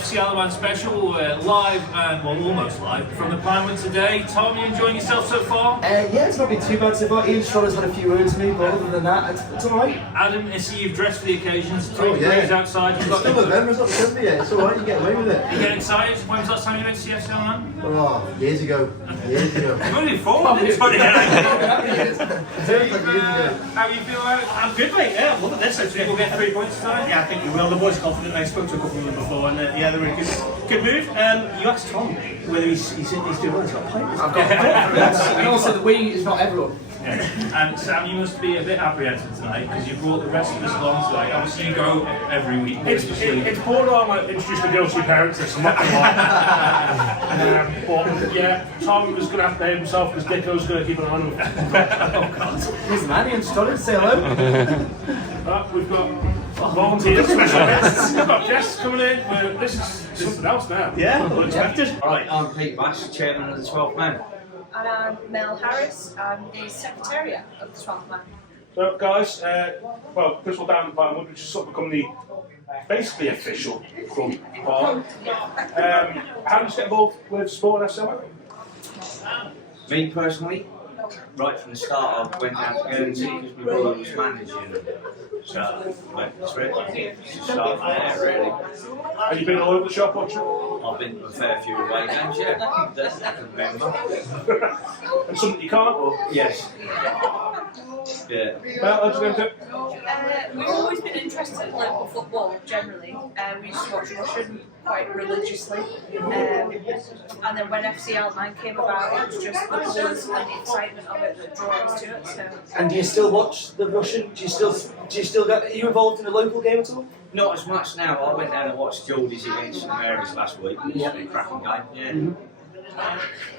FC Alaman special, live and, well, almost live from the Pinewood today. Tom, you enjoying yourself so far? Yeah, it's not been too bad so far. Ian Stroller's had a few words with me, but other than that, it's alright. Adam, I see you've dressed for the occasion. It's 3 degrees outside. You've got still November, it's not December yet. It's alright, you get away with it. You get excited? When was the last time you went to see FC Alaman? Oh, years ago. Years ago. Only 4 minutes. How do you feel about it? I'm good, mate. Yeah, I'm loving this. Do you think we'll get 3 points tonight? Yeah, I think we will. The boys are confident. I spoke to a couple of them before, and yeah, they were a good move. You asked Tom whether he's doing well. He's got a pipe. I've got and also the wing is not everyone. Yeah. And Sam, you must be a bit apprehensive tonight because you brought the rest of us along tonight. Obviously, you go every week. It's borderline like introduce the girls to your parents. This, I'm not gonna lie. But yeah, Tom was gonna have to behave himself because Dicko's gonna keep an eye on him. Oh God! Here's the man, Ian Stroller, say hello. We've got volunteers, special guests. We've got guests coming in. This is something else now. Yeah, unexpected. Right, I'm Pete Bash, chairman of the 12th Man. And I'm Mel Harris, I'm the Secretariat of the 12th Man. So guys, well, first of all, down in Pinewood, which has sort of become the basically official club bar. How did you get involved with sport and FCL? Me personally, right from the start, I went down to Guernsey because my brother was managing. So, went straight to start from there, really. Have you been all over the shop watching? I've been to a fair few away games, yeah. That I can remember. And something you can't? Or? Yes. Yeah. Well, how'd you go into it? We've always been interested in local football generally. We used to watch Russian quite religiously. And then when FC Alaman came about, it was just the buzz and the excitement of it that drew us to it. So. And do you still watch the Russian? Do you still get? Are you involved in a local game at all? Not as much now. I went down and watched Geordies against St Mary's last week. It was a cracking game, yeah. Mm-hmm.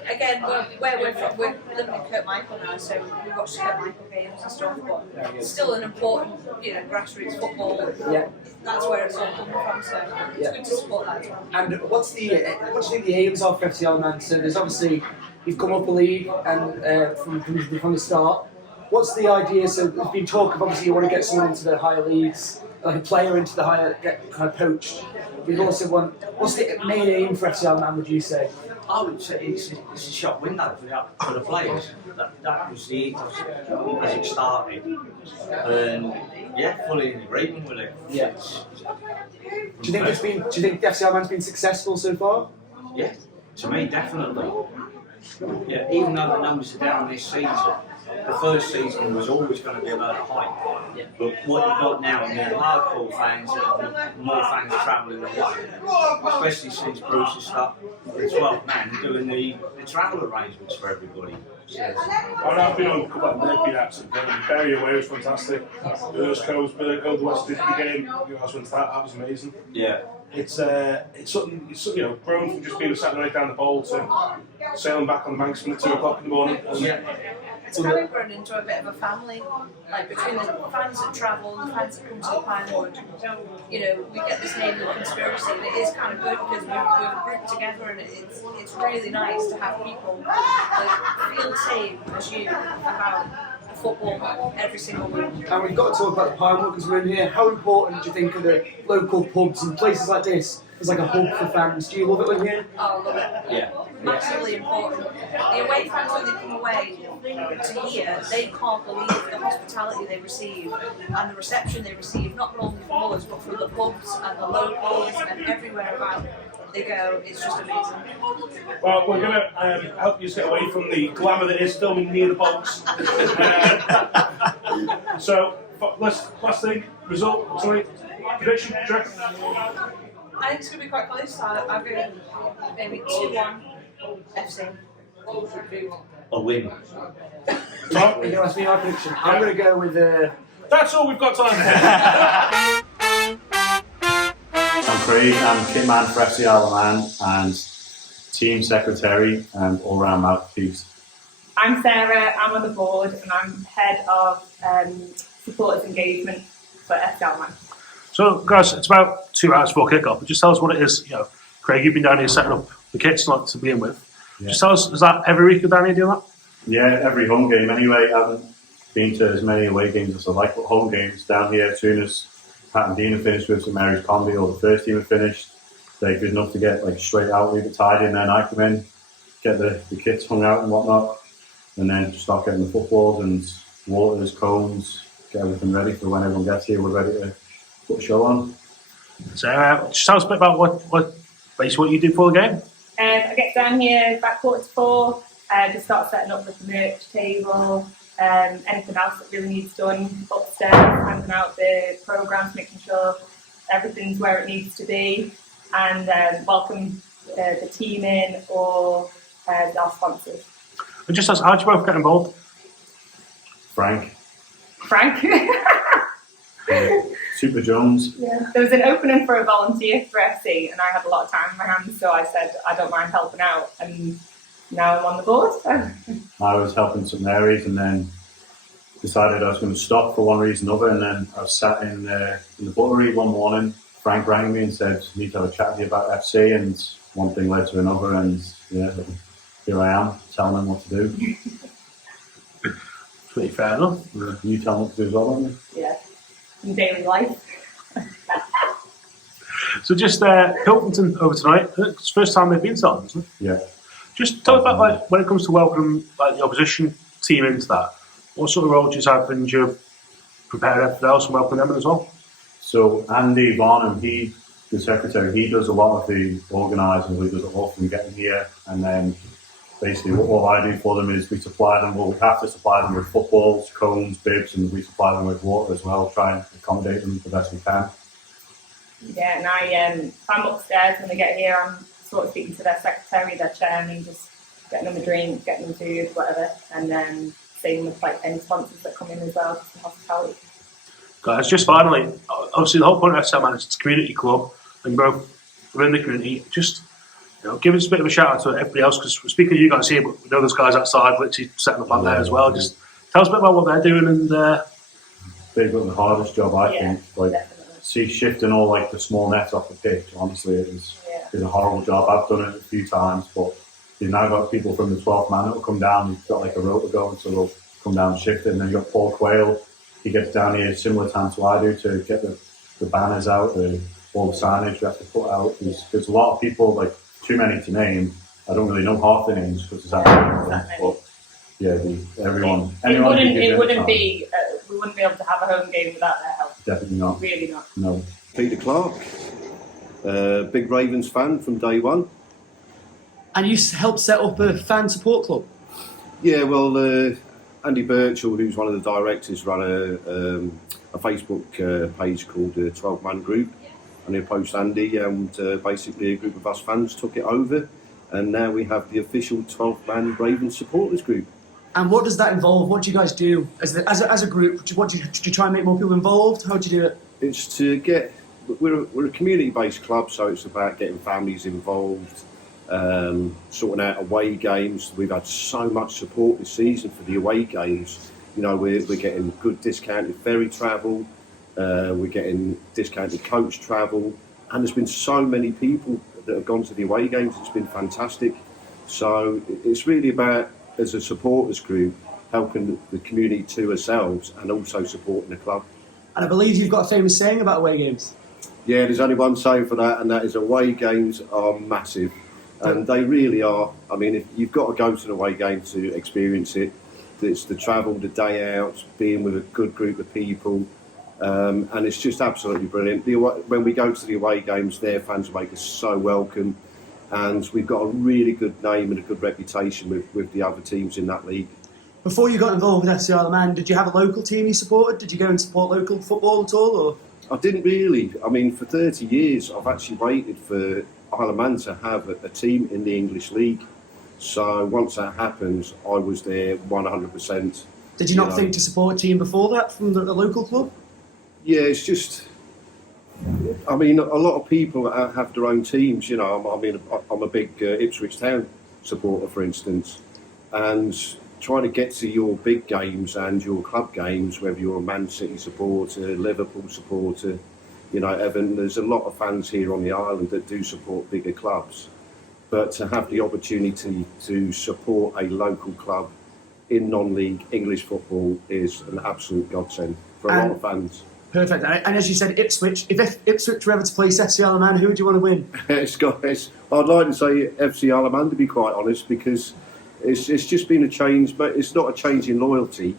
Again, where we're from, we're living in Kirkmichael now, so we watch Kirkmichael games and stuff, but it's still an important, grassroots football. Yeah. That's where it's all coming from, so it's good to support that as well. And what do you think the aims are for FC Alaman? So there's obviously, you've come up a league and from the start. What's the idea? So there's been talk of obviously you want to get someone into the higher leagues, like a player into the higher, get kind of poached. We've also what's the main aim for FC Alaman, would you say? I would say it's a shop window for the players. That was the ethos as it started. And yeah, fully in agreement with it. Yeah. Do you think FC Alaman's been successful so far? Yeah, to me definitely. Yeah, even though the numbers are down this season, the first season was always going to be about a hype. Yeah. But what you've got now are more hardcore fans and more fans travelling away. Especially since Bruce has started the 12th Man doing the travel arrangements for everybody. I've been on a couple of rugby absolutely. Barry away was fantastic. Ersco's Birko, the West District game, you guys went to that was amazing. Yeah. It's something grown from just being a Saturday night down the bowl to sailing back on the banks from 2 o'clock in the morning. It's kind of grown into a bit of a family, like between the fans that travel and the fans that come to the Pinewood. We get this name of conspiracy, and it is kind of good because we've grouped together, and it's really nice to have people that feel the same as you about football every single week. And we've got to talk about the Pinewood because we're in here. How important do you think are the local pubs and places like this as like a hub for fans? Do you love it when you're here? Oh, I love it. Yeah. Massively important. The away fans, when they come away to here, they can't believe the hospitality they receive and the reception they receive, not only from us, but from the pubs and the locals and everywhere about they go. It's just amazing. Well, we're going to help you get away from the glamour that is filming near the box. So, last thing, result, sorry, prediction, check. I think it's going to be quite close. I'll go maybe 2-1 FC. A win. Tom? You're going to ask me my prediction. I'm going to go with... That's all we've got time for. I'm Craig, I'm kit man for FC Alaman and team secretary and all-round mouthpiece. I'm Sarah, I'm on the board and I'm head of supporters engagement for FC Alaman. So, guys, it's about 2 hours before kick-off. Just tell us what it is. Craig, you've been down here setting up the kits to begin with. Yeah. Just tell us, is that every week you're down here doing that? Yeah, every home game anyway. I haven't been to as many away games as I like, but home games down here as soon as Pat and Dean have finished with St Mary's Combi or the first team have finished. they're good enough to get like straight out, leave it tidy, and then I come in, get the kits hung out and whatnot, and then start getting the footballs and waters, cones, get everything ready for when everyone gets here. We're ready to put a show on. So, just tell us a bit about what you do for the game. I get down here about 3:45, just start setting up with the merch table, anything else that really needs done upstairs, handing out the programmes, making sure everything's where it needs to be, and welcome the team in or our sponsors. And just ask, how do you both get involved? Frank, Super Jones. Yeah. There was an opening for a volunteer for FC, and I had a lot of time on my hands, so I said I don't mind helping out, and now I'm on the board. I was helping some areas, and then decided I was going to stop for one reason or another. And then I was sat in the buttery one morning. Frank rang me and said, "I need to have a chat with you about FC," and one thing led to another, and yeah, here I am telling them what to do. Pretty fair enough. You tell them what to do as well, don't you? Yeah, in daily life. So just Pilkington over tonight. It's the first time they've been starting, isn't it? Yeah. Just tell us about like when it comes to welcoming like the opposition team into that. What sort of role do you have, and do you prepare everything else and welcome them in as well? So Andy Varnum, the secretary, he does a lot of the organising. He does it all from getting here, and then basically what I do for them is we supply them. Well, we have to supply them with footballs, cones, bibs, and we supply them with water as well. Try and accommodate them the best we can. Yeah, and if I'm upstairs when they get here, I'm sort of speaking to their secretary, their chairman, just getting them a drink, getting them food, whatever, and then same with like any sponsors that come in as well, just the hospitality. Guys, just finally, obviously the whole point of SL Man is it's a community club, and you're both within the community. Just give us a bit of a shout out to everybody else, because we're speaking to you guys here, but we know there's guys outside literally setting up out there as well. Just tell us a bit about what they're doing, and they've got the hardest job, I think. Like, definitely. see, shifting all like the small nets off the pitch, honestly, it's a horrible job. I've done it a few times, but you've now got people from the 12th man that will come down. You've got like a rotor going, so they'll come down and shift it. And then you've got Paul Quayle. He gets down here similar time to I do to get the banners out, all the signage we have to put out. There's a lot of people, like too many to name. I don't really know half the names because there's that many. But yeah, everyone. We wouldn't be able to have a home game without their help. Definitely not. Really not. No. Peter Clark, big Ravens fan from day one. And you helped set up a fan support club? Yeah, well, Andy Birchall, who's one of the directors, ran a Facebook page called 12 Man Group, and he approached Andy, and basically a group of us fans took it over, and now we have the official 12 Man Ravens supporters group. And what does that involve? What do you guys do as a group? Do you try and make more people involved? How do you do it? It's to get, we're a community-based club, so it's about getting families involved, sorting out away games. We've had so much support this season for the away games. We're getting good discounted ferry travel, we're getting discounted coach travel, and there's been so many people that have gone to the away games. It's been fantastic. So it's really about, as a supporters group, helping the community to ourselves and also supporting the club. And I believe you've got a famous saying about away games. Yeah, there's only one saying for that, and that is away games are massive. And they really are. I mean, if you've got to go to an away game to experience it. It's the travel, the day out, being with a good group of people, and it's just absolutely brilliant. When we go to the away games, their fans make us so welcome, and we've got a really good name and a good reputation with the other teams in that league. Before you got involved with FC Isle of Man, did you have a local team you supported? Did you go and support local football at all? Or? I didn't really. I mean, for 30 years, I've actually waited for Isle of Man to have a team in the English League. So once that happens, I was there 100%. Did you not think to support a team before that from the local club? Yeah, it's just, I mean, a lot of people have their own teams. I'm a big Ipswich Town supporter, for instance, and trying to get to your big games and your club games, whether you're a Man City supporter, Liverpool supporter, Evan, there's a lot of fans here on the island that do support bigger clubs. But to have the opportunity to support a local club in non-league English football is an absolute godsend for a lot of fans. Perfect. And as you said, Ipswich. If Ipswich were ever to place FC Isle of Man, who would you want to win? I'd like to say FC Isle of Man, to be quite honest, because it's just been a change, but it's not a change in loyalty,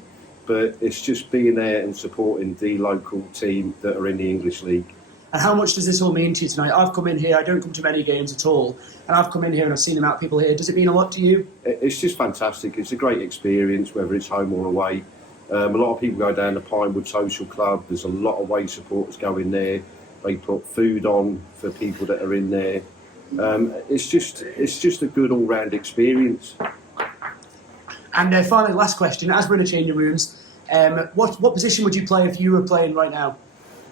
but it's just being there and supporting the local team that are in the English League. And how much does this all mean to you tonight? I've come in here, I don't come to many games at all, and I've come in here and I've seen the amount of people here. Does it mean a lot to you? It's just fantastic. It's a great experience, whether it's home or away. A lot of people go down to Pinewood Social Club. There's a lot of away supporters going there. They put food on for people that are in there. It's just a good all-round experience. And finally, last question. As we're in the changing rooms, what position would you play if you were playing right now?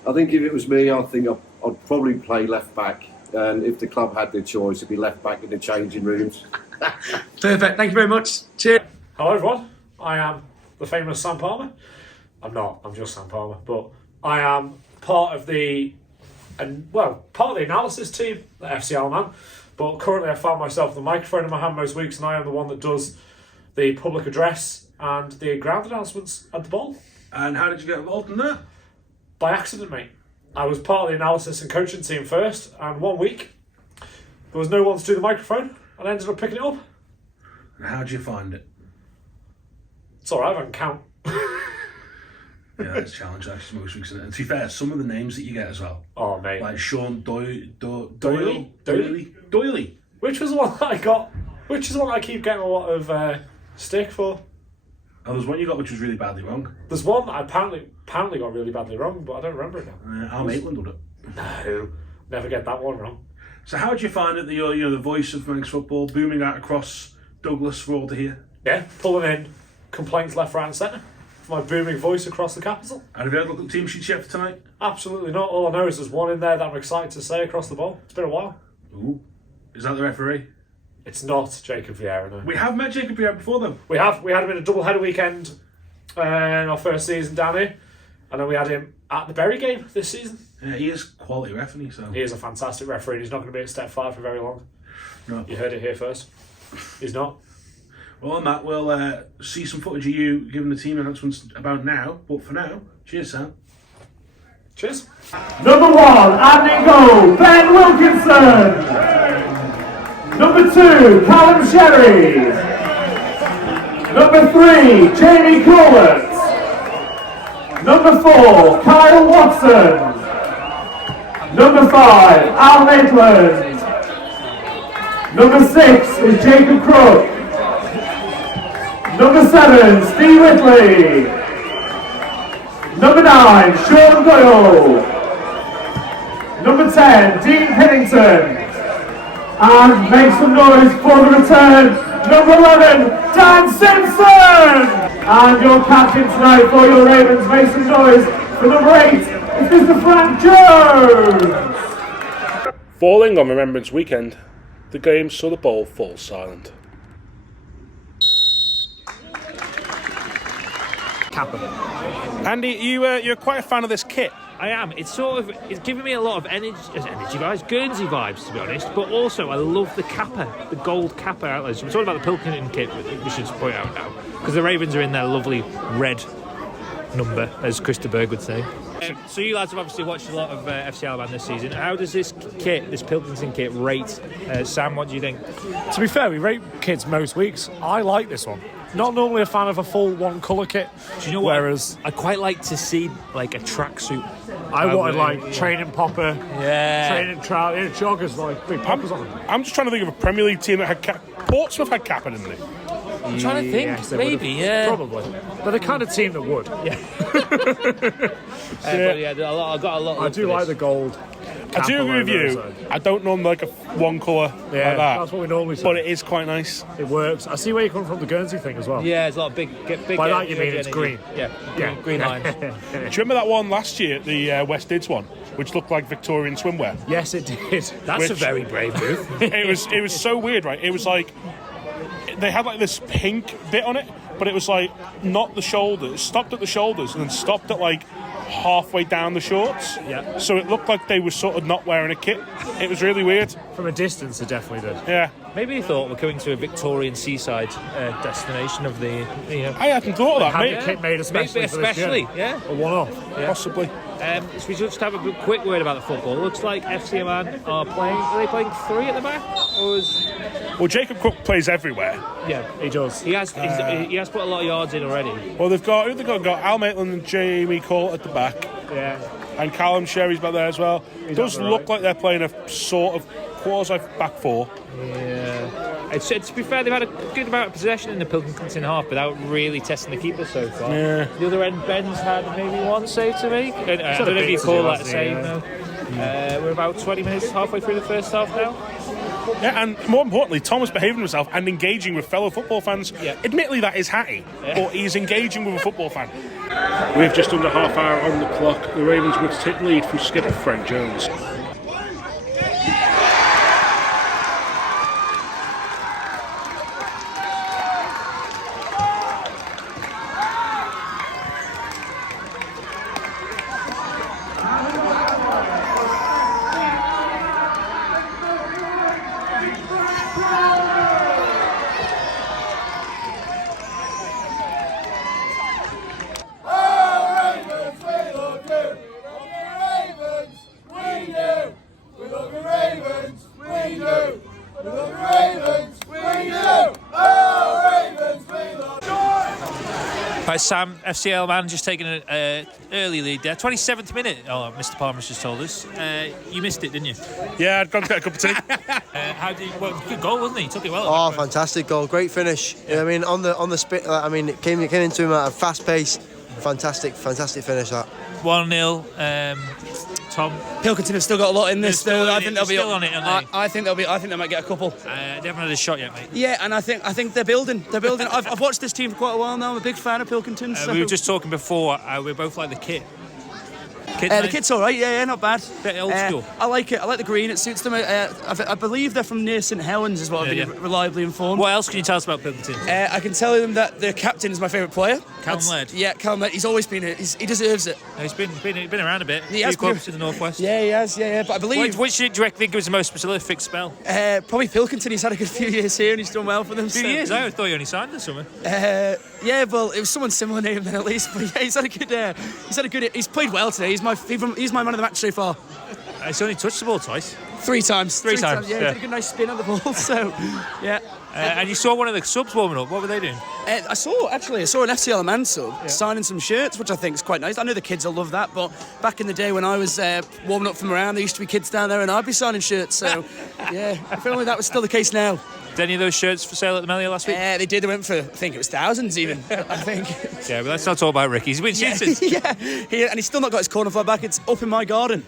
I think if it was me, I think I'd probably play left back. And if the club had their choice, it'd be left back in the changing rooms. Perfect. Thank you very much. Cheers. Hello everyone. I am the famous Sam Palmer. I'm not. I'm just Sam Palmer. But I am part of the analysis team at FC Isle of Man. But currently, I found myself with a microphone in my hand most weeks, and I am the one that does the public address and the ground announcements at the ball. And how did you get involved in that? By accident, mate. I was part of the analysis and coaching team first, and 1 week there was no one to do the microphone, and I ended up picking it up. And how did you find it? It's alright, I can count. Yeah, it's a challenge actually most weeks. And to be fair, some of the names that you get as well. Oh, mate. Like Sean Doyley. Which was the one that I got? Which is the one I keep getting a lot of stick for? Oh, there's one you got which was really badly wrong. There's one that I apparently got really badly wrong, but I don't remember it now. Al Maitland did it. No, never get that one wrong. So how do you find it that you're the voice of Manx football, booming out across Douglas for all to hear? Yeah, pulling in complaints left, right and centre for my booming voice across the capital. And have you had a look at the team sheet yet for tonight? Absolutely not. All I know is there's one in there that I'm excited to say across the ball. It's been a while. Ooh. Is that the referee? It's not Jacob Vieira, no. We have met Jacob Vieira before, though. We have. We had him in a double-header weekend in our first season down here. And then we had him at the Bury game this season. Yeah, he is quality ref, isn't he? So. He is a fantastic referee. He's not going to be at step 5 for very long. No. You heard it here first. He's not. Well, on that, we'll see some footage of you giving the team announcements about now. But for now, cheers, Sam. Cheers. Number 1, and in goal, Ben Wilkinson. Number 2, Callum Sherry. Number 3, Jamie Corlett. Number 4, Kyle Watson. Number 5, Al Maitland. Number 6 is Jacob Crook. Number 7, Steve Whitley. Number 9, Sean Doyle. Number 10, Dean Pennington. And make some noise for the return, number 11, Dan Simpson! And your captain tonight for your Ravens, make some noise for number 8, it's Mr. Frank Jones! Falling on Remembrance Weekend, the game saw the ball fall silent. Kappa. Andy, you're quite a fan of this kit. I am. It's giving me a lot of energy vibes, Guernsey vibes, to be honest. But also, I love the Kappa, the gold Kappa outlets. We're talking about the Pilkington kit, we should point out now, because the Ravens are in their lovely red number, as Krista Berg would say. So you lads have obviously watched a lot of FC Isle of Man this season. How does this kit, this Pilkington kit, rate? Sam, what do you think? To be fair, we rate kits most weeks. I like this one. Not normally a fan of a full one colour kit. Do you know what? Whereas I quite like to see like a tracksuit. I wanted like training popper, training trout, joggers, like big poppers on them. I'm just trying to think of a Premier League team that had Portsmouth had Kappa, didn't they? I'm trying to think. Yes, maybe, yeah. Probably. They're the kind of team that would. Yeah. But yeah, I got a lot. I do like the gold. I do agree with you. I don't normally like a one colour like that. That's what we normally say. But it is quite nice. It works. I see where you come from, the Guernsey thing as well. Yeah, it's a lot of big. By that you mean it's green. Yeah, green lines. Do you remember that one last year, the West Dids one, which looked like Victorian swimwear? Yes, it did. That's a very brave move. It was so weird, right? It was like they had like this pink bit on it, but it was like not the shoulders, stopped at the shoulders, and then stopped at like halfway down the shorts. Yeah. So it looked like they were sort of not wearing a kit. It was really weird. From a distance, it definitely did. Yeah. Maybe he thought we're coming to a Victorian seaside destination of the. I hadn't thought of that. Had the kit made especially for this game. Yeah. A one-off. Yeah. Possibly. So we just have a quick word about the football. Looks like FC Man are playing. Are they playing 3 at the back? Well, Jacob Cook plays everywhere. Yeah, he does. He has put a lot of yards in already. Well, they've got Al Maitland and Jamie Cole at the back. Yeah. And Callum Sherry's back there as well. It does look like they're playing a sort of quasi back 4. Yeah. To be fair, they've had a good amount of possession in the Pilkington half without really testing the keeper so far. Yeah. The other end, Ben's had maybe 1 save to make. I don't know if you call that a save. No. We're about 20 minutes halfway through the first half now. Yeah, and more importantly, Tom was behaving himself and engaging with fellow football fans. Yeah. Admittedly, that is hatty, but he's engaging with a football fan. We have just under half hour on the clock. The Ravens would take lead from skipper Frank Jones. Right, Sam, FCL Man just taking an early lead there. 27th minute. Oh, Mr. Palmer's just told us. You missed it, didn't you? Yeah, I'd gone to get a cup of tea. Good goal, wasn't he? He took it well. Oh, fantastic goal! Great finish. Yeah. I mean, on the spit. I mean, it came into him at a fast pace. Fantastic finish that. 1-0. Tom. Pilkington have still got a lot in this, though. I think they'll be on it. I think they'll be. I think they might get a couple. They haven't had a shot yet, mate. Yeah, and I think they're building. They're building. I've watched this team for quite a while now. I'm a big fan of Pilkington. So. We were just talking before. We both like the kit. The kit's all right. Yeah, not bad. Bit old school. I like it. I like the green. It suits them. I believe they're from near St Helens, is what I've been reliably informed. What else can you tell us about Pilkington? I can tell them that the captain is my favourite player. Callum Laird. Yeah, Callum Laird. He's always been. He deserves it. He's been around a bit. He has clubs in the northwest. Yeah, he has. Yeah. But I believe. Which do you reckon think was the most prolific spell? Probably Pilkington. He's had a good few years here and he's done well for them. A few years. I thought he only signed this summer. Yeah, well, it was someone similar name then at least. But yeah, he's had a good. He's played well today. He's my man of the match so far. He's only touched the ball twice. 3 times. Three times. Yeah, he did a good nice spin on the ball. So, yeah. And you saw one of the subs warming up. What were they doing? I saw an FCL Man sub signing some shirts, which I think is quite nice. I know the kids will love that, but back in the day when I was warming up from around, there used to be kids down there and I'd be signing shirts. So, yeah, if only that was still the case now. Did any of those shirts for sale at the Melia last week? They did. They went for, I think it was thousands even, I think. Yeah, but let's not talk about Ricky. He's been cheated. Yeah, and he's still not got his corner flag back. It's up in my garden.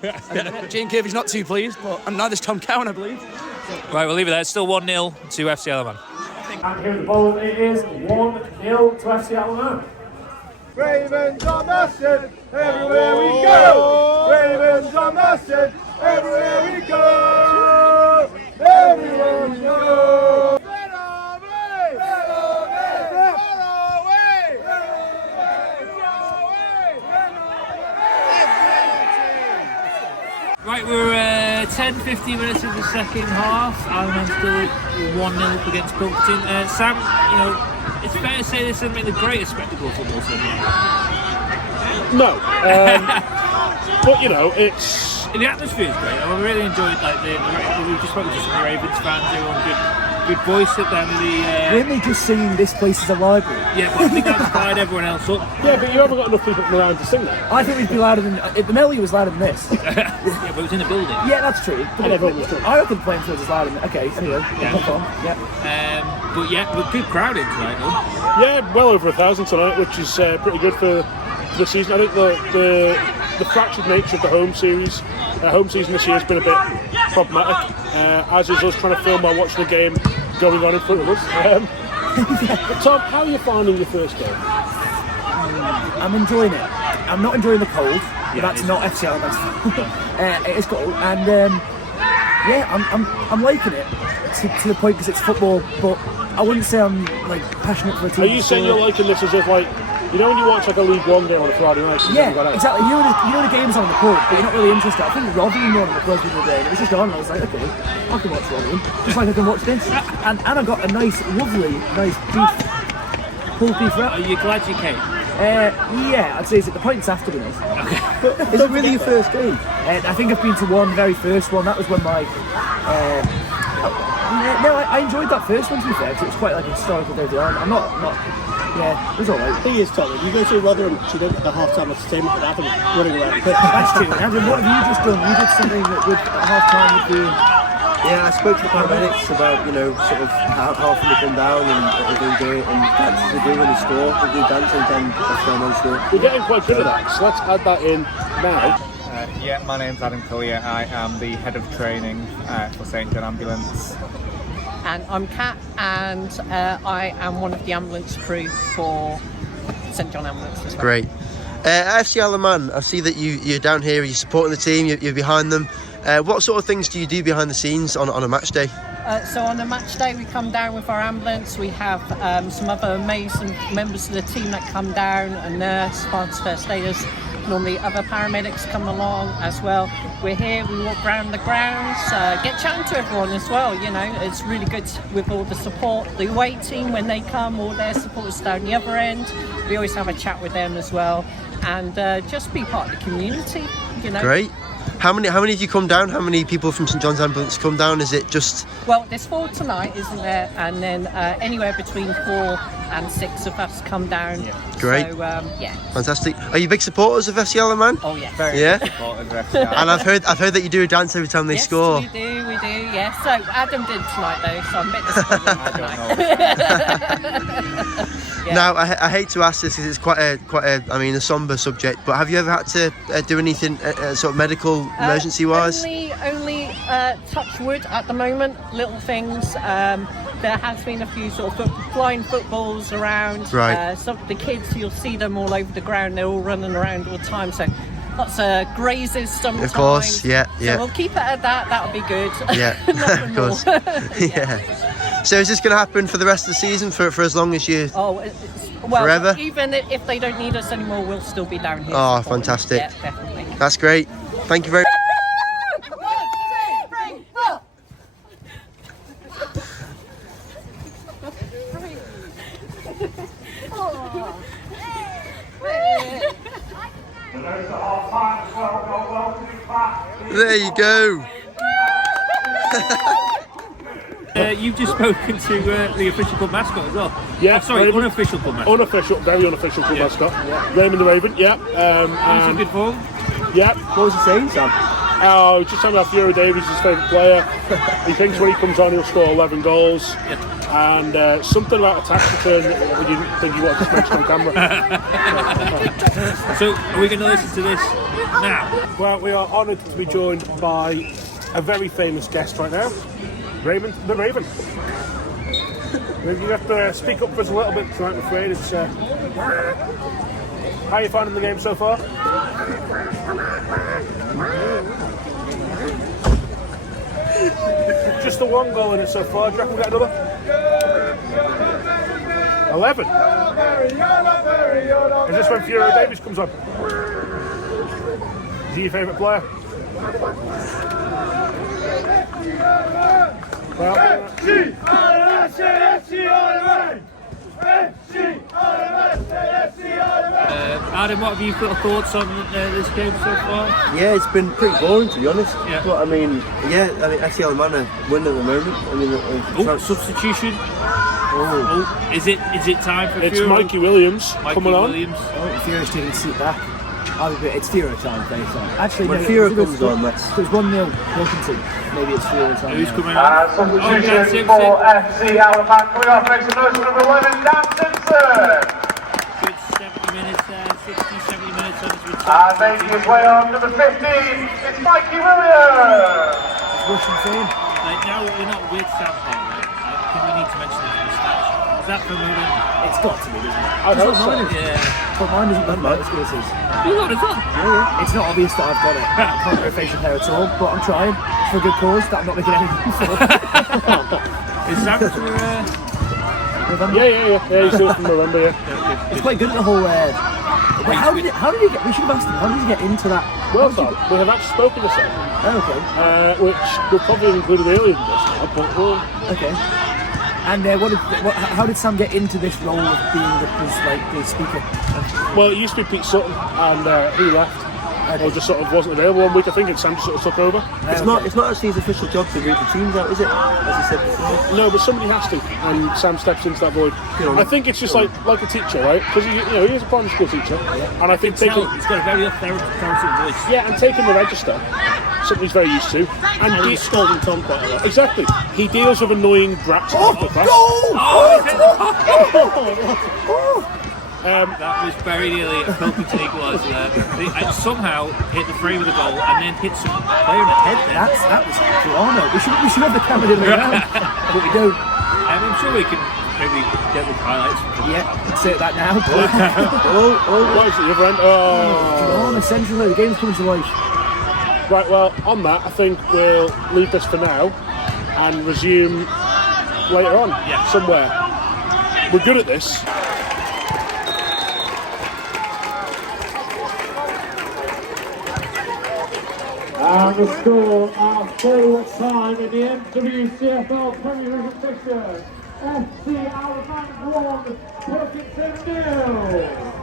Gene Kirby's not too pleased, but neither's Tom Cowan, I believe. Right, we'll leave it there. It's still 1-0 to FCL Man. And here's the ball. It is 1-0 to FCL Man. Ravens are massive everywhere we go. Ravens are massive everywhere we go. Everywhere we go. Right, we're 10-15 minutes into the second half. Ironman's still 1-0 up against Pilkington. Sam, it's fair to say this hasn't been the greatest spectacle of football so far. No, but it's the atmosphere is great. I really enjoyed we've just spoken to some Ravens fans. They were on good voice at them. Weren't they just singing "This place is a library"? Yeah, but I think that's fired everyone else up. Yeah, but you haven't got enough people around to sing that. I think we'd be louder than the Melia was louder than this. Yeah, but it was in a building. Yeah, that's true. But everyone was drunk. I reckon playing field is louder than. Okay, anyway, But yeah, we're good crowd in tonight, though. Yeah, well over 1,000 tonight, which is pretty good for the season. I think the fractured nature of the home season this year has been a bit problematic, as is us trying to film while watching the game going on in front of us. Tom, how are you finding your first game? I'm enjoying it. I'm not enjoying the cold. Yeah, that's not FCL. It is cold, and I'm liking it to the point because it's football. But I wouldn't say I'm like passionate for a team. Are you saying you're liking this as if like, you know when you watch like a League One game on a Friday night? Yeah, exactly. You know the game's on the pub, but you're not really interested. I think Rotherham won on the pub the other day, and it was just on, and I was like, okay, I can watch Rotherham, just like I can watch this. And I got a nice beef, pulled beef wrap. Are you glad you came? Yeah, I'd say it's at the points after the night. Is it really your first game? I think I've been to one, very first one. That was when my. I enjoyed that first one, to be fair, 'cause it was quite like a historical day. I'm not. Yeah, it was alright. The thing is, Tommy, you go to Rotherham, you don't get the half-time entertainment with Adam running around the pitch. That's true. Adam, what have you just done? You did something that with at half-time with the... Yeah, I spoke to the paramedics about, you know, sort of how often they come down and what they do it, and dances they do when they score. They do dance and then they score. We're getting quite good at that, so let's add that in now. Yeah, my name's Adam Collier. I am the head of training for St John Ambulance. And I'm Kat, and I am one of the ambulance crew for St John Ambulance as well. Great. FC Isle of Man, I see that you're down here, you're supporting the team, you're behind them. What sort of things do you do behind the scenes on a match day? So on a match day we come down with our ambulance. We have some other amazing members of the team that come down, a nurse, first aiders. Normally other paramedics come along as well. We're here, we walk around the grounds, get chatting to everyone as well, you know. It's really good with all the support. The away team, when they come, all their supporters down the other end, we always have a chat with them as well. And just be part of the community, you know. Great. How many have you come down? How many people from St John's Ambulance come down? Is it just... Well, there's 4 tonight, isn't there? And then anywhere between 4 and 6 of us come down. Yeah. Great. So, yeah. Fantastic. Are you big supporters of FC Isle of Man? Oh, yeah. Very yeah? big supporters of FC Isle of Man. And I've heard that you do a dance every time they score. We do, yeah. So Adam did tonight though, so I'm a bit disappointed tonight. Yeah. Now, I hate to ask this because it's quite a a sombre subject, but have you ever had to do anything sort of medical emergency wise? Only touch wood at the moment, little things. There has been a few sort of flying footballs around. Right. Some of the kids, you'll see them all over the ground. They're all running around all the time. So lots of grazes sometimes. Of course, yeah. So we'll keep it at that. That'll be good. Yeah, of course. Yeah. So is this going to happen for the rest of the season, for as long as you... Well, forever? Even if they don't need us anymore, we'll still be down here. Oh, fantastic. Yeah, definitely. That's great. Thank you very much. There you go. You've just spoken to the official club mascot as well. Yeah, sorry, Raymond, unofficial club mascot. Very unofficial club mascot. Yeah. Raymond the Raven, yeah. He's in good form. Yeah. What was he saying, Sam? Oh, he's just telling me that Fiore Davies is his favourite player. He thinks when he comes on he'll score 11 goals. Yeah. And something about a tax return that you didn't think you wanted to mention on camera. So, are we going to listen to this now? Well, we are honoured to be joined by a very famous guest right now, Raymond the Raven. You have to speak up for us a little bit tonight, I'm afraid. It's, how are you finding the game so far? Just the 1 goal in it so far. Do you reckon we'll get another? 11. Is this when Fiore Davies comes on? Is he your favourite player? Well, Adam, what have you got thoughts on this game so far? Yeah, it's been pretty boring to be honest. Yeah. But I mean, FC Isle of Man are winning at the moment. I mean, substitution. Is it time for? It's Mikey Williams coming on. Fiore's taking a seat back. It's Fiore time, very time. Actually, when no, Fiore comes on, let's. It was 1-0 Pilkington. Maybe it's Fiore time. Who's coming on? Substitution for FC Isle of Man coming off makes a notion of 11, Dan Simpson. Good 70 minutes, 60-70 minutes on his return. And making his way on number 15, it's Mikey Williams. It's Russian fame. Now we're not with Sam here, right? I think we need to mention that in the stats. Is that from moving? It's got to be, isn't it? I hope so. Yeah. But mine isn't that much as good as his. You got it on? Yeah. It's not obvious that I've got it. I can't get a facial hair at all, but I'm trying. It's for a good cause that I'm not making anything for. Is Sam for November? Yeah, he's still from November, yeah. It's quite good at the whole. How did he get? We should have asked him. How did he get into that? Well, Tom, we have actually spoken to Sam. Oh, okay. Which we'll probably include earlier than this now, but we'll... Okay. And how did Sam get into this role of being the speaker? Well, it used to be Pete Sutton, and he left. Or just sort of wasn't available one week, I think, and Sam just sort of took over. It's not actually his official job to read the teams out, is it? As he said before. No, but somebody has to, and Sam steps into that void. I think it's just like a teacher, right? Because he is a primary school teacher, and I think he's got a very authoritative voice. Yeah, and taking the register, something he's very used to, and he's scolding Tom quite a lot. Exactly. He deals with annoying brats off the class. That was very nearly a Pilkington equaliser there. I somehow hit the frame of the goal and then hit some player in the head there. That was drama. We should have the camera the other way around, but we don't. I'm sure we can maybe get the highlights. Yeah, insert that now. What is it, your friend? Drama, essentially, the game's coming to life. Right, well, on that, I think we'll leave this for now and resume later on, somewhere. We're good at this. And the score at full time in the NWCFL Premier League fixture. FC Alabama 1, Pilkington 0.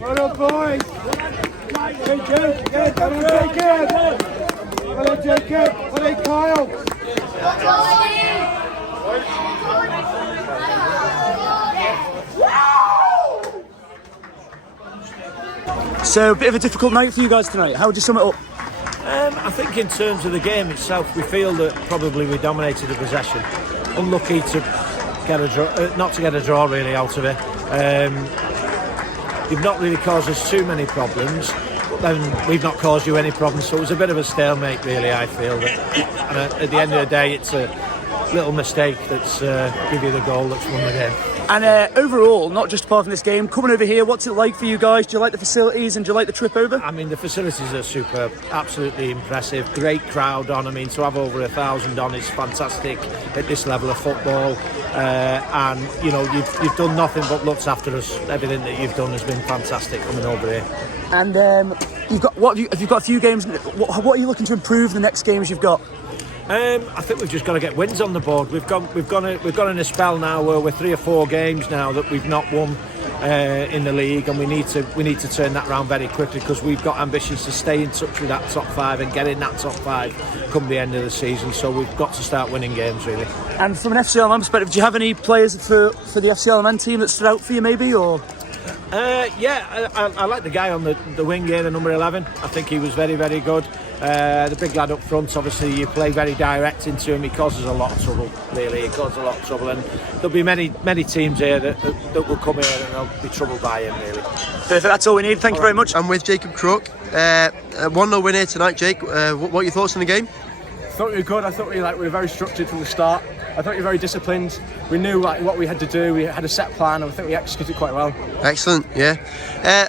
Well done, boys. Hey, Jake. Well done, Jacob. Well done, Jacob. Well done, Kyle. So, a bit of a difficult night for you guys tonight. How would you sum it up? I think in terms of the game itself, we feel that probably we dominated the possession. Unlucky to get a draw, not to get a draw really out of it. You've not really caused us too many problems, but then we've not caused you any problems, so it was a bit of a stalemate really, I feel. And at the end of the day, it's a little mistake that's give you the goal that's won the game. And overall, not just apart from this game, coming over here, what's it like for you guys? Do you like the facilities and do you like the trip over? I mean, the facilities are superb, absolutely impressive, great crowd on. I mean, to have over 1,000 on is fantastic at this level of football. And you know, you've done nothing but looked after us. Everything that you've done has been fantastic coming over here. And you've got have you got a few games? What are you looking to improve the next games you've got? I think we've just got to get wins on the board. We've gone in a spell now where we're 3 or 4 games now that we've not won in the league, and we need to turn that around very quickly because we've got ambitions to stay in touch with that top 5 and get in that top 5 come the end of the season. So we've got to start winning games really. And from an FCLMN perspective, do you have any players for the FCLMN team that stood out for you, maybe, or? I like the guy on the wing here, the number 11. I think he was very, very good. The big lad up front, obviously, you play very direct into him. He causes a lot of trouble, really. He causes a lot of trouble, and there'll be many teams here that will come here and they'll be troubled by him, really. Perfect, that's all we need. Thank you very much. I'm with Jacob Crook. 1-0 win here tonight, Jake. What are your thoughts on the game? I thought we were good. I thought we were very structured from the start. I thought we were very disciplined. We knew what we had to do. We had a set plan, and I think we executed quite well. Excellent, yeah.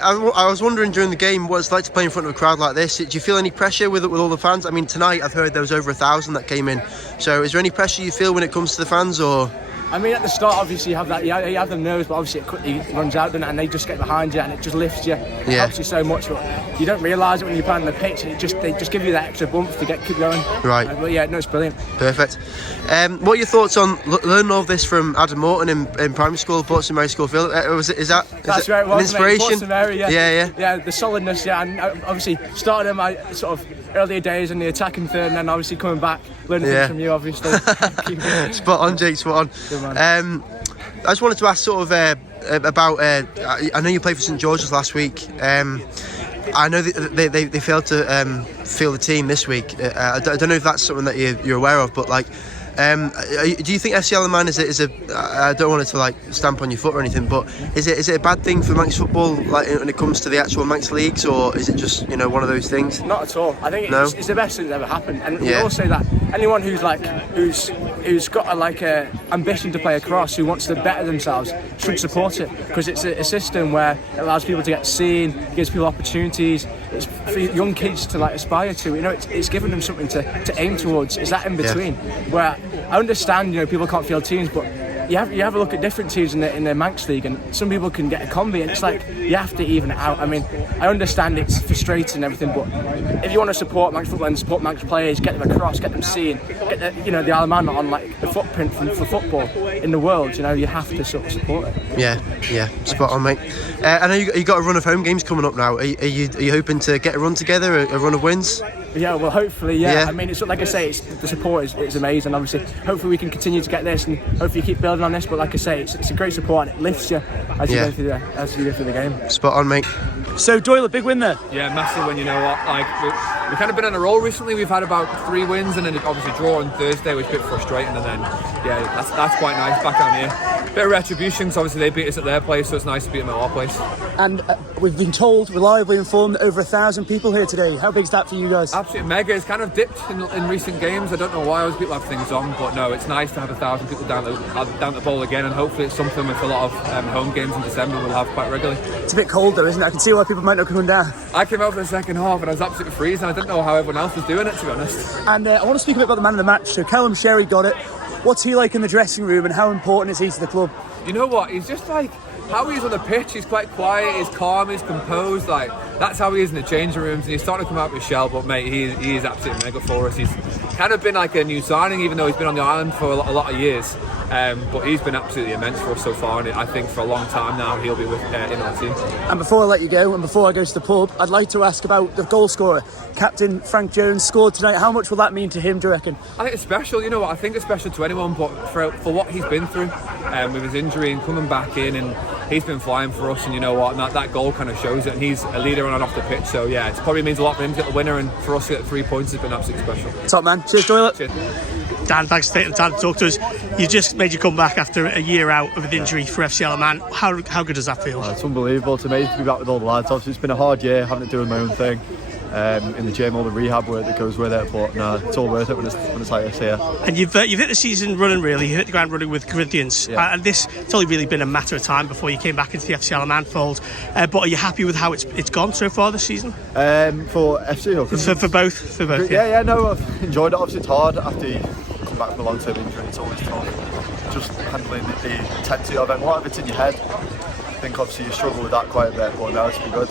I was wondering during the game what it's like to play in front of a crowd like this. Do you feel any pressure with all the fans? I mean, tonight I've heard there was over 1,000 that came in. So is there any pressure you feel when it comes to the fans, or? I mean, at the start, obviously, you have that. You have the nerves, but obviously, it quickly runs out, doesn't it? And they just get behind you, and it just lifts you. It helps you so much, but you don't realise it when you're playing on the pitch, and they just give you that extra bump to keep going. Right. But yeah, no, it's brilliant. Perfect. What are your thoughts on learning all this from Adam Morton in primary school, Portsmouth Mary School Field? Is that where it was, an inspiration? Mary, Yeah, the solidness, and obviously started in my sort of earlier days in the attacking third, and then obviously coming back, learning things from you, obviously. Spot on, Jake, spot on. I just wanted to ask sort of about, I know you played for St George's last week. I know they failed to field the team this week. I don't know if that's something that you're aware of, but like, do you think FC Alaman is a I don't want it to like stamp on your foot or anything, but is it a bad thing for Manx football, like when it comes to the actual Manx leagues, or is it just one of those things? Not at all. I think it's the best thing that's ever happened, and we all say that anyone who's got a ambition to play across, who wants to better themselves, should support it, because it's a system where it allows people to get seen, gives people opportunities. It's for young kids to aspire to. It's giving them something to aim towards. It's that in between where I understand people can't field teams, but you have a look at different teams in the Manx League, and some people can get a combi, and it's like you have to even it out. I mean, I understand it's frustrating and everything, but if you want to support Manx football and support Manx players, get them across, get them seen, get the Alaman on the footprint for football in the world, you have to sort of support it. Yeah, spot on, mate. I know you got a run of home games coming up now. Are you hoping to get a run together, a run of wins? Yeah, well, hopefully, yeah. I mean, it's like I say, the support is amazing. Obviously, hopefully we can continue to get this, and hopefully keep building on this. But like I say, it's a great support, and it lifts you as you go through the game. Spot on, mate. So Doyle, a big win there. Yeah, massive win. You know what? We've kind of been on a roll recently. We've had about 3 wins, and then obviously draw on Thursday, which was a bit frustrating. And then that's quite nice back down here. Bit of retribution, so obviously they beat us at their place, so it's nice to beat them at our place. And we've been told, reliably informed, that over 1,000 people here today. How big's that for you guys? Absolutely mega. It's kind of dipped in recent games. I don't know why. Always people have things on, but no, it's nice to have 1,000 people down the bowl again, and hopefully it's something with a lot of home games in December we'll have quite regularly. It's a bit cold though, isn't it? I can see why people might not come down. I came out for the second half and I was absolutely freezing. I didn't know how everyone else was doing it, to be honest. And I want to speak a bit about the man of the match. So Callum Sherry got it. What's he like in the dressing room, and how important is he to the club? You know what? He's just like how he is on the pitch. He's quite quiet, he's calm, he's composed. Like that's how he is in the changing rooms, and he's starting to come out with his shell. But mate, he is absolutely mega for us. He's kind of been like a new signing, even though he's been on the island for a lot of years. But he's been absolutely immense for us so far, and I think for a long time now he'll be in our team. And before I let you go, and before I go to the pub, I'd like to ask about the goal scorer. Captain Frank Jones scored tonight. How much will that mean to him, do you reckon? I think it's special. You know what? I think it's special to anyone, but for what he's been through with his injury and coming back in, and he's been flying for us, and you know what? And that goal kind of shows it, and he's a leader on and off the pitch. So yeah, it probably means a lot for him to get the winner, and for us to get 3 points has been absolutely special. Top man. Cheers, Doyle. Cheers. Dan, thanks for taking the time to talk to us. You just made your comeback after a year out of an injury for FC Alaman. How good does that feel? It's unbelievable. It's amazing to be back with all the lads. Obviously, it's been a hard year having to do my own thing in the gym, all the rehab work that goes with it. But no, it's all worth it when it's like this here. And you've hit the season running really. You hit the ground running with Corinthians. Yeah. And it's only really been a matter of time before you came back into the FC Alaman fold. But are you happy with how it's gone so far this season? For FC or Corinthians? For both. Yeah. No, I've enjoyed it. Obviously, it's hard after you come back from a long-term injury. It's always tough. Just handling the intensity of it. A lot of it's in your head. I think obviously you struggle with that quite a bit, but now it's been good.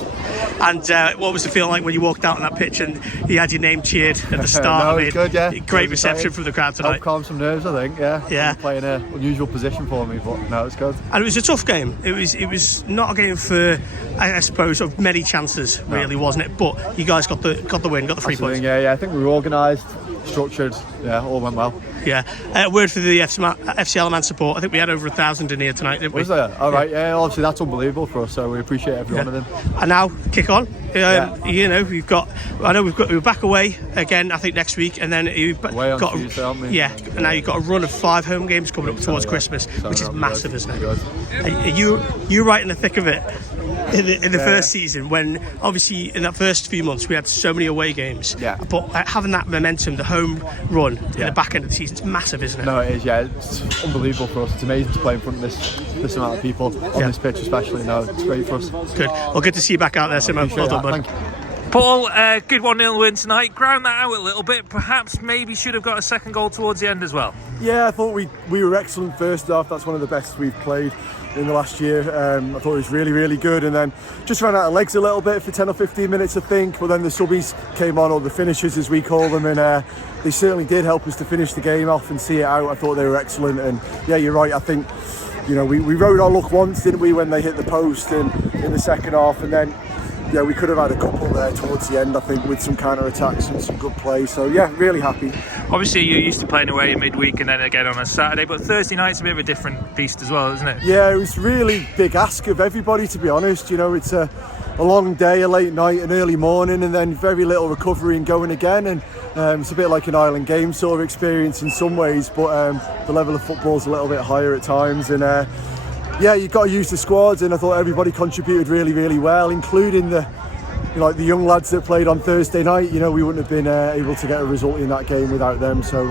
And what was the feeling like when you walked out on that pitch and you had your name cheered at the start? No, it's good, yeah. Great reception from the crowd tonight. Helped calm some nerves, I think. Yeah. Playing an unusual position for me, but no, it's good. And it was a tough game. It was not a game for, I suppose, of many chances, really, wasn't it? But you guys got the win, got the 3 points. Yeah. I think we were organised, structured. Yeah, all went well. Yeah. A word for the FC Alaman support. I think we had over 1,000 in here tonight, didn't we? Was there? All right. Yeah. Obviously, that's unbelievable for us. So we appreciate every one of them. And now kick on. You know, we're back away again. I think next week, and then you've away on Tuesday, aren't we? Yeah. And now you've got a run of 5 home games coming up towards Christmas, which is massive, isn't it? Are you right in the thick of it? In the first season, when obviously in that first few months we had so many away games, but having that momentum, the home run in the back end of the season, it's massive, isn't it? No, it is. Yeah, it's unbelievable for us. It's amazing to play in front of this amount of people on this pitch, especially. No, it's great for us. Good. Well, good to see you back out there, Simo. Well done, bud. Paul, good 1-0 win tonight. Ground that out a little bit. Perhaps maybe should have got a second goal towards the end as well. Yeah, I thought we were excellent first half. That's one of the best we've played in the last year. I thought it was really, really good, and then just ran out of legs a little bit for 10 or 15 minutes, I think. But then the subbies came on, or the finishers as we call them, and they certainly did help us to finish the game off and see it out. I thought they were excellent, and yeah, you're right. I think we rode our luck once, didn't we, when they hit the post in the second half, and then yeah, we could have had a couple there towards the end, I think, with some counter attacks and some good play. So yeah, really happy. Obviously, you're used to playing away midweek and then again on a Saturday, but Thursday night's a bit of a different beast as well, isn't it? Yeah, it was really big ask of everybody, to be honest. You know, it's a long day, a late night, an early morning, and then very little recovery and going again. And it's a bit like an island game sort of experience in some ways, but the level of football's a little bit higher at times. And yeah, you've got to use the squads, and I thought everybody contributed really, really well, including the young lads that played on Thursday night. You know, we wouldn't have been able to get a result in that game without them. So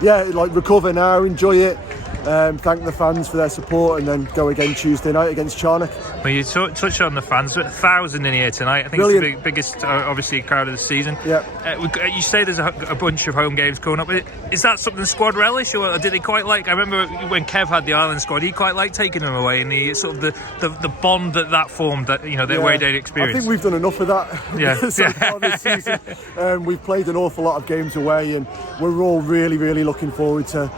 yeah, like, recover now, enjoy it, thank the fans for their support, and then go again Tuesday night against Charnock. Well, you touched on the fans. 1,000 in here tonight. I think Brilliant. It's the biggest, obviously, crowd of the season. Yeah. You say there's a bunch of home games coming up. Is that something the squad relish, or did they quite like? I remember when Kev had the Ireland squad, he quite liked taking them away, and the sort of the bond that formed, that, you know, the away day experience. I think we've done enough of that. Yeah. So far this season. We've played an awful lot of games away, and we're all really, really looking forward to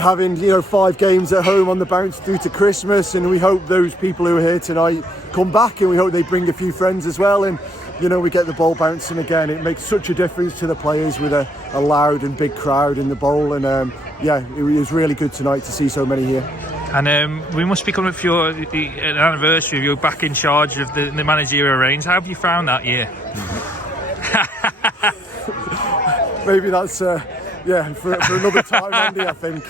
having, you know, 5 games at home on the bounce through to Christmas. And we hope those people who are here tonight come back, and we hope they bring a few friends as well, and, you know, we get the bowl bouncing again. It makes such a difference to the players with a loud and big crowd in the bowl. And yeah, it was really good tonight to see so many here. And we must be coming up for an anniversary of you back in charge of the managerial reins. How have you found that year? Maybe that's yeah, for another time, Andy. I think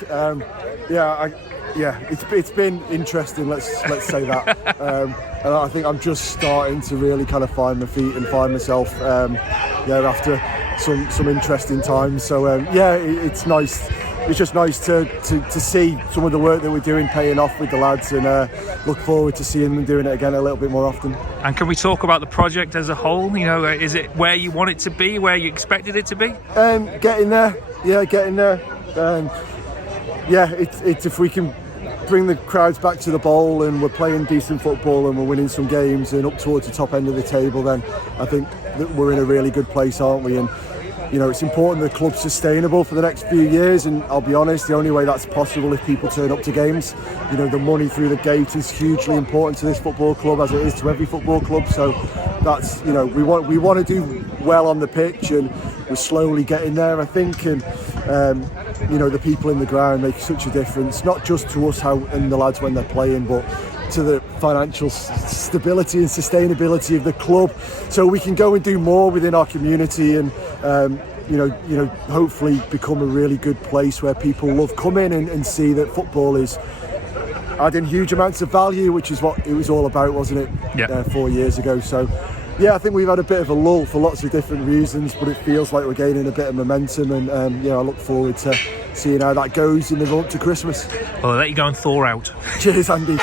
it's been interesting. Let's say that. And I think I'm just starting to really kind of find my feet and find myself. After some interesting times. So yeah, it's nice. It's just nice to see some of the work that we're doing paying off with the lads, and look forward to seeing them doing it again a little bit more often. And can we talk about the project as a whole? You know, is it where you want it to be, where you expected it to be? Getting there. Yeah, getting there. Yeah, it's if we can bring the crowds back to the bowl, and we're playing decent football, and we're winning some games and up towards the top end of the table, then I think that we're in a really good place, aren't we? And you know, it's important the club's sustainable for the next few years, and I'll be honest, the only way that's possible if people turn up to games. You know, the money through the gate is hugely important to this football club, as it is to every football club. So that's, you know, we want to do well on the pitch, and we're slowly getting there, I think. And you know, the people in the ground make such a difference, not just to us and the lads when they're playing, but to the financial stability and sustainability of the club, so we can go and do more within our community, and you know, hopefully become a really good place where people love coming and see that football is adding huge amounts of value, which is what it was all about, wasn't it? Yeah. 4 years ago. So yeah, I think we've had a bit of a lull for lots of different reasons, but it feels like we're gaining a bit of momentum, and yeah, I look forward to seeing how that goes in the run up to Christmas. Well, I'll let you go and thaw out. Cheers, Andy.